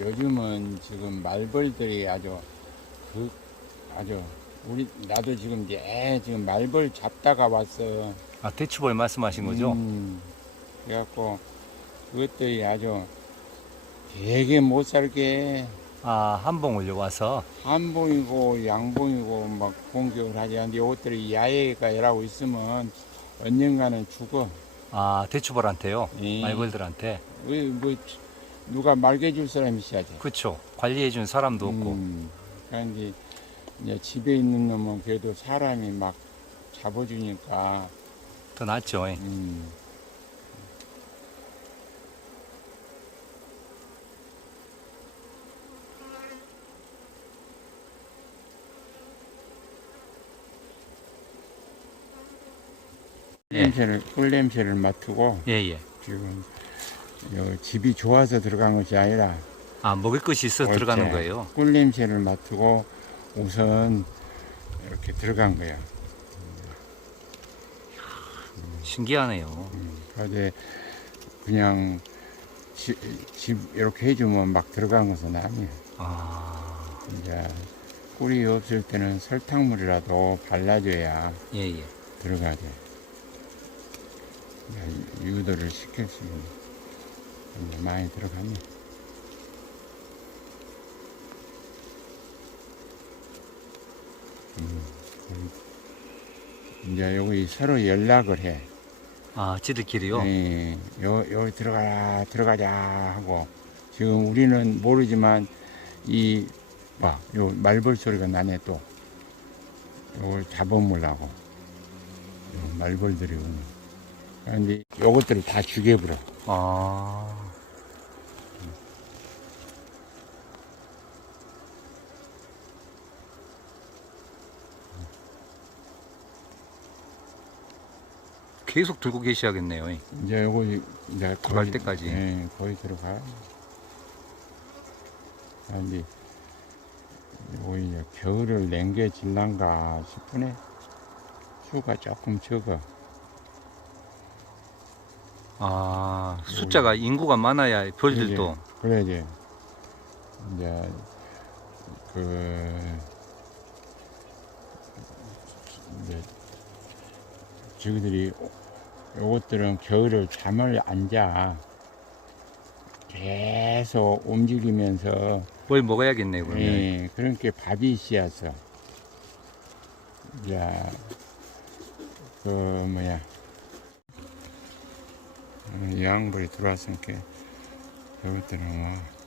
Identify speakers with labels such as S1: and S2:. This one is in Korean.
S1: 요즘은 지금 말벌들이 아주 그 아주 우리 나도 지금 이제 애 지금 말벌 잡다가 왔어.
S2: 아, 대추벌 말씀하신 거죠?
S1: 음, 그래갖고 그것들이 아주 되게 못 살게
S2: 아, 한봉을 와서.
S1: 한봉이고 양봉이고 막 공격을 하지 않는데 이것들이 야외가 일하고 있으면 언젠가는 죽어.
S2: 아, 대추벌한테요?
S1: 예.
S2: 말벌들한테.
S1: 왜, 뭐 누가 말개줄 사람이 있어야지.
S2: 그쵸. 관리해준 사람도 없고.
S1: 음, 그런데 이제 집에 있는 놈은 그래도 사람이 막 잡아주니까
S2: 더 낫죠. 예.
S1: 음,
S2: 예.
S1: 냄새를 꿀 냄새를 맡고
S2: 예, 예.
S1: 지금 요 집이 좋아서 들어간 것이 아니라
S2: 아, 먹을 것이 있어. 들어가는 거예요.
S1: 꿀 냄새를 맡고 우선 이렇게 들어간 거야.
S2: 신기하네요.
S1: 어제 그냥 지- 집 이렇게 해주면 막 들어간 것은 아니야.
S2: 아,
S1: 이제 꿀이 없을 때는 설탕물이라도 발라줘야
S2: 예, 예.
S1: 들어가죠. 이제 유도를 시킬 수 있는 이제 많이. 음, 이제 여기 서로 연락을 해.
S2: 아, 지들끼리요?
S1: 예, 여, 여기 들어가라, 들어가자 하고, 지금 우리는 모르지만, 이, 봐, 요 말벌 소리가 나네 또. 요걸 잡아먹으려고. 요 말벌들이 오는. 그런데 요것들을 다 죽여버려.
S2: 아. 계속 들고 계셔야겠네요. 예.
S1: 이제 요거, 이제
S2: 들어갈 때까지.
S1: 예, 거의 들어가. 그런데, 요거 이제 겨울을 냉겨질란가 싶으네. 수가 조금 적어.
S2: 아, 숫자가 인구가 많아야 벌들도
S1: 그래야지. 이제 그 이제 저기들이 요것들은 겨울을 잠을 안 자. 계속 움직이면서
S2: 뭘 먹어야겠네요, 그러면.
S1: 예, 그러니까 밥이 씨앗어. 야, 그 뭐야, 어, 이 양벌이 들어왔으니까 이것들은 뭐